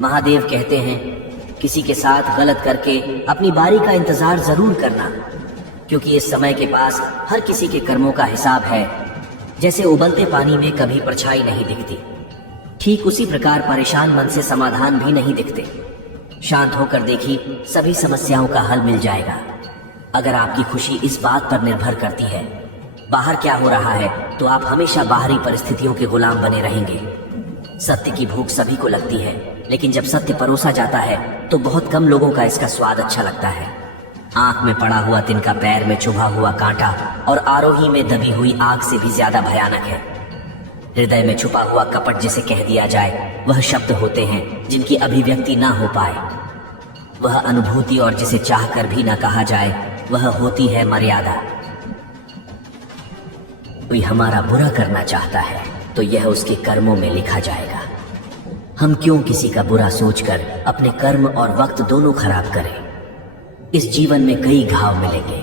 महादेव कहते हैं, किसी के साथ गलत करके अपनी बारी का इंतजार जरूर करना, क्योंकि इस समय के पास हर किसी के कर्मों का हिसाब है। जैसे उबलते पानी में कभी परछाई नहीं दिखती, ठीक उसी प्रकार परेशान मन से समाधान भी नहीं दिखते। शांत होकर देखी, सभी समस्याओं का हल मिल जाएगा। अगर आपकी खुशी इस बात पर निर्भर करती है बाहर क्या हो रहा है, तो आप हमेशा बाहरी परिस्थितियों के गुलाम बने रहेंगे। सत्य की भूख सभी को लगती है, लेकिन जब सत्य परोसा जाता है तो बहुत कम लोगों का इसका स्वाद अच्छा लगता है। आंख में पड़ा हुआ तिनका पैर में चुभा हुआ कांटा और आरोही में दबी हुई आग से भी ज्यादा भयानक है। हृदय में छुपा हुआ कपट जिसे कह दिया जाए, वह शब्द होते हैं जिनकी अभिव्यक्ति ना हो पाए। वह अनुभूति और जिसे चाहकर भी ना कहा जाए, वह होती है मर्यादा। कोई हमारा बुरा करना चाहता है तो यह उसके कर्मों में लिखा जाएगा। हम क्यों किसी का बुरा सोचकर अपने कर्म और वक्त दोनों खराब करें। इस जीवन में कई घाव मिलेंगे,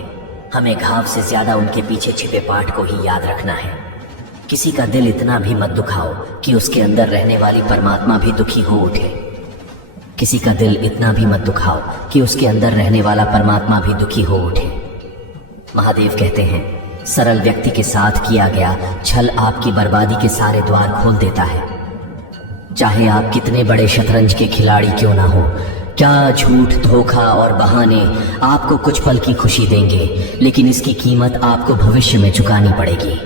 हमें घाव से ज्यादा उनके पीछे छिपे पाठ को ही याद रखना है। किसी का दिल इतना भी मत दुखाओ कि उसके अंदर रहने वाली परमात्मा भी दुखी हो उठे। किसी का दिल इतना भी मत दुखाओ कि उसके अंदर रहने वाला परमात्मा भी दुखी हो उठे। महादेव कहते हैं, सरल व्यक्ति के साथ किया गया छल आपकी बर्बादी के सारे द्वार खोल देता है। चाहे आप कितने बड़े शतरंज के खिलाड़ी क्यों ना हो, क्या झूठ, धोखा और बहाने आपको कुछ पल की खुशी देंगे, लेकिन इसकी कीमत आपको भविष्य में चुकानी पड़ेगी।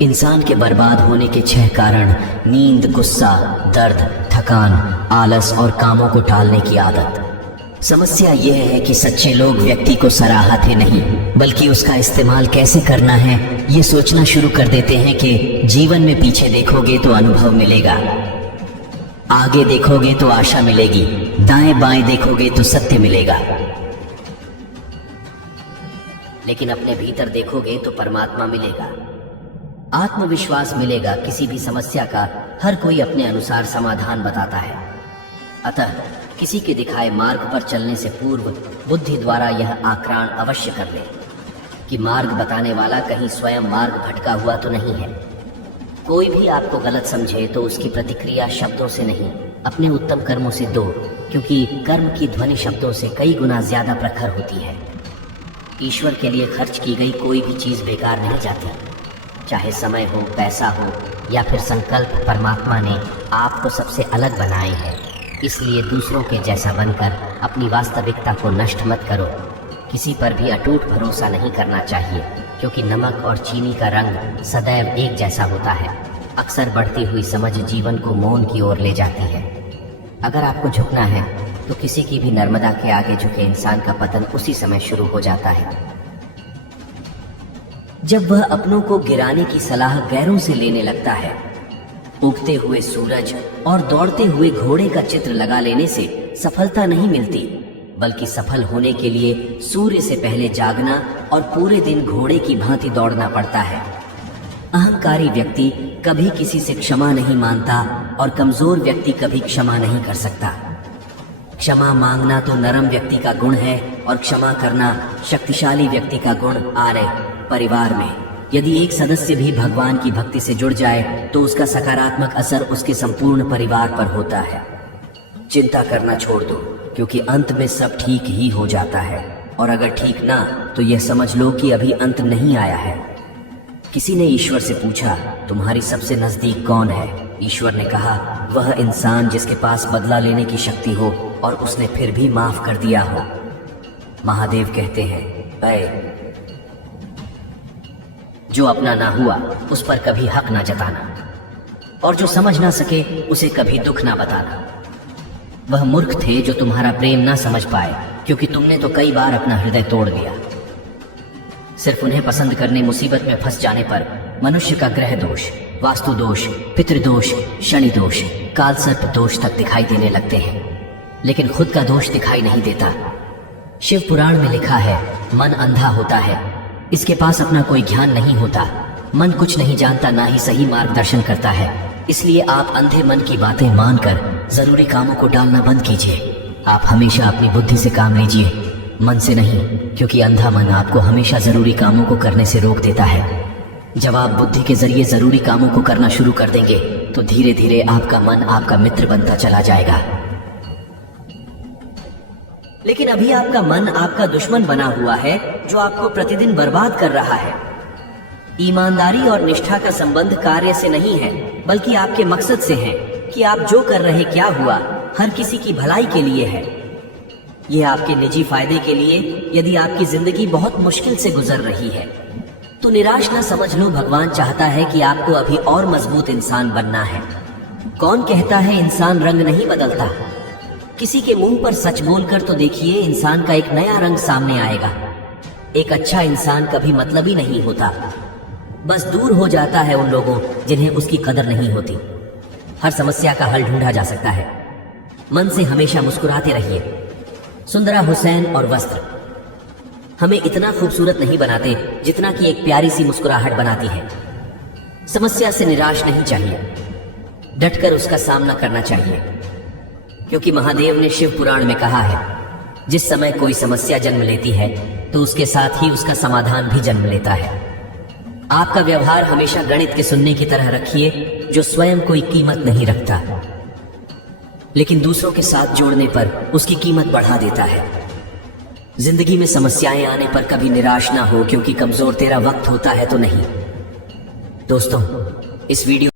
इंसान के बर्बाद होने के 6 कारण: नींद, गुस्सा, दर्द, थकान, आलस और कामों को टालने की आदत। समस्या यह है कि सच्चे लोग व्यक्ति को सराहते नहीं, बल्कि उसका इस्तेमाल कैसे करना है ये सोचना शुरू कर देते हैं। कि जीवन में पीछे देखोगे तो अनुभव मिलेगा, आगे देखोगे तो आशा मिलेगी, दाएं बाएं देखोगे तो सत्य मिलेगा, लेकिन अपने भीतर देखोगे तो परमात्मा मिलेगा, आत्मविश्वास मिलेगा। किसी भी समस्या का हर कोई अपने अनुसार समाधान बताता है। अतः किसी के दिखाए मार्ग पर चलने से पूर्व बुद्धि द्वारा यह आकलन अवश्य कर ले कि मार्ग बताने वाला कहीं स्वयं मार्ग भटका हुआ तो नहीं है। कोई भी आपको गलत समझे तो उसकी प्रतिक्रिया शब्दों से नहीं, अपने उत्तम कर्मों से दो, क्योंकि कर्म की ध्वनि शब्दों से कई गुना ज्यादा प्रखर होती है। ईश्वर के लिए खर्च की गई कोई भी चीज बेकार नहीं जाती, चाहे समय हो, पैसा हो या फिर संकल्प। परमात्मा ने आपको सबसे अलग बनाए हैं, इसलिए दूसरों के जैसा बनकर अपनी वास्तविकता को नष्ट मत करो। किसी पर भी अटूट भरोसा नहीं करना चाहिए, क्योंकि नमक और चीनी का रंग सदैव एक जैसा होता है। अक्सर बढ़ती हुई समझ जीवन को मौन की ओर ले जाती है। अगर आपको झुकना है तो किसी की भी नर्मदा के आगे झुके इंसान का पतन उसी समय शुरू हो जाता है, जब वह अपनों को गिराने की सलाह गैरों से लेने लगता है। उगते हुए सूरज और दौड़ते हुए घोड़े का चित्र लगा लेने से सफलता नहीं मिलती, बल्कि सफल होने के लिए सूर्य से पहले जागना और पूरे दिन घोड़े की भांति दौड़ना पड़ता है। अहंकारी व्यक्ति कभी किसी से क्षमा नहीं मांगता और कमजोर व्यक्ति कभी क्षमा नहीं कर सकता। क्षमा मांगना तो नरम व्यक्ति का गुण है और क्षमा करना शक्तिशाली व्यक्ति का गुण। आर्य परिवार में यदि एक सदस्य भी भगवान की भक्ति से जुड़ जाए तो उसका सकारात्मक असर उसके संपूर्ण परिवार पर होता है। चिंता करना छोड़ दो, क्योंकि अंत में सब ठीक ही हो जाता है, और अगर ठीक ना तो यह समझ लो कि अभी अंत नहीं आया है। किसी ने ईश्वर से पूछा, तुम्हारी सबसे नजदीक कौन है? ईश्वर ने कहा, वह इंसान जिसके पास बदला लेने की शक्ति हो और उसने फिर भी माफ कर दिया हो। महादेव कहते हैं, अय जो अपना ना हुआ उस पर कभी हक ना जताना, और जो समझ ना सके उसे कभी दुख ना बताना। वह मूर्ख थे जो तुम्हारा प्रेम ना समझ पाए, क्योंकि तुमने तो कई बार अपना हृदय तोड़ दिया। सिर्फ उन्हें पसंद करने मुसीबत में फंस जाने पर मनुष्य का ग्रह दोष, वास्तु दोष, पितृदोष, शनि दोष, कालसर्प दोष तक दिखाई देने लगते हैं, लेकिन खुद का दोष दिखाई नहीं देता। शिव पुराण में लिखा है, मन अंधा होता है, इसके पास अपना कोई ज्ञान नहीं होता। मन कुछ नहीं जानता, ना ही सही मार्गदर्शन करता है। इसलिए आप अंधे मन की बातें मानकर जरूरी कामों को टालना बंद कीजिए। आप हमेशा अपनी बुद्धि से काम लीजिए, मन से नहीं, क्योंकि अंधा मन आपको हमेशा जरूरी कामों को करने से रोक देता है। जब आप बुद्धि के जरिए जरूरी कामों को करना शुरू कर देंगे तो धीरे धीरे आपका मन आपका मित्र बनता चला जाएगा। लेकिन अभी आपका मन आपका दुश्मन बना हुआ है जो आपको प्रतिदिन बर्बाद कर रहा है। ईमानदारी और निष्ठा का संबंध कार्य से नहीं है, बल्कि आपके मकसद से है कि आप जो कर रहे क्या हुआ हर किसी की भलाई के लिए है। यह आपके निजी फायदे के लिए। यदि आपकी जिंदगी बहुत मुश्किल से गुजर रही है तो निराश न समझ लो, भगवान चाहता है कि आपको अभी और मजबूत इंसान बनना है। कौन कहता है इंसान रंग नहीं बदलता? किसी के मुंह पर सच बोलकर तो देखिए, इंसान का एक नया रंग सामने आएगा। एक अच्छा इंसान कभी मतलबी नहीं होता, बस दूर हो जाता है उन लोगों जिन्हें उसकी कदर नहीं होती। हर समस्या का हल ढूंढा जा सकता है। मन से हमेशा मुस्कुराते रहिए। सुंदरा हुसैन और वस्त्र हमें इतना खूबसूरत नहीं बनाते जितना कि एक प्यारी सी मुस्कुराहट बनाती है। समस्या से निराश नहीं चाहिए, डटकर उसका सामना करना चाहिए, क्योंकि महादेव ने शिव पुराण में कहा है, जिस समय कोई समस्या जन्म लेती है तो उसके साथ ही उसका समाधान भी जन्म लेता है। आपका व्यवहार हमेशा गणित के सुनने की तरह रखिए, जो स्वयं कोई कीमत नहीं रखता, लेकिन दूसरों के साथ जोड़ने पर उसकी कीमत बढ़ा देता है। जिंदगी में समस्याएं आने पर कभी निराश ना हो, क्योंकि कमजोर तेरा वक्त होता है तो नहीं। दोस्तों, इस वीडियो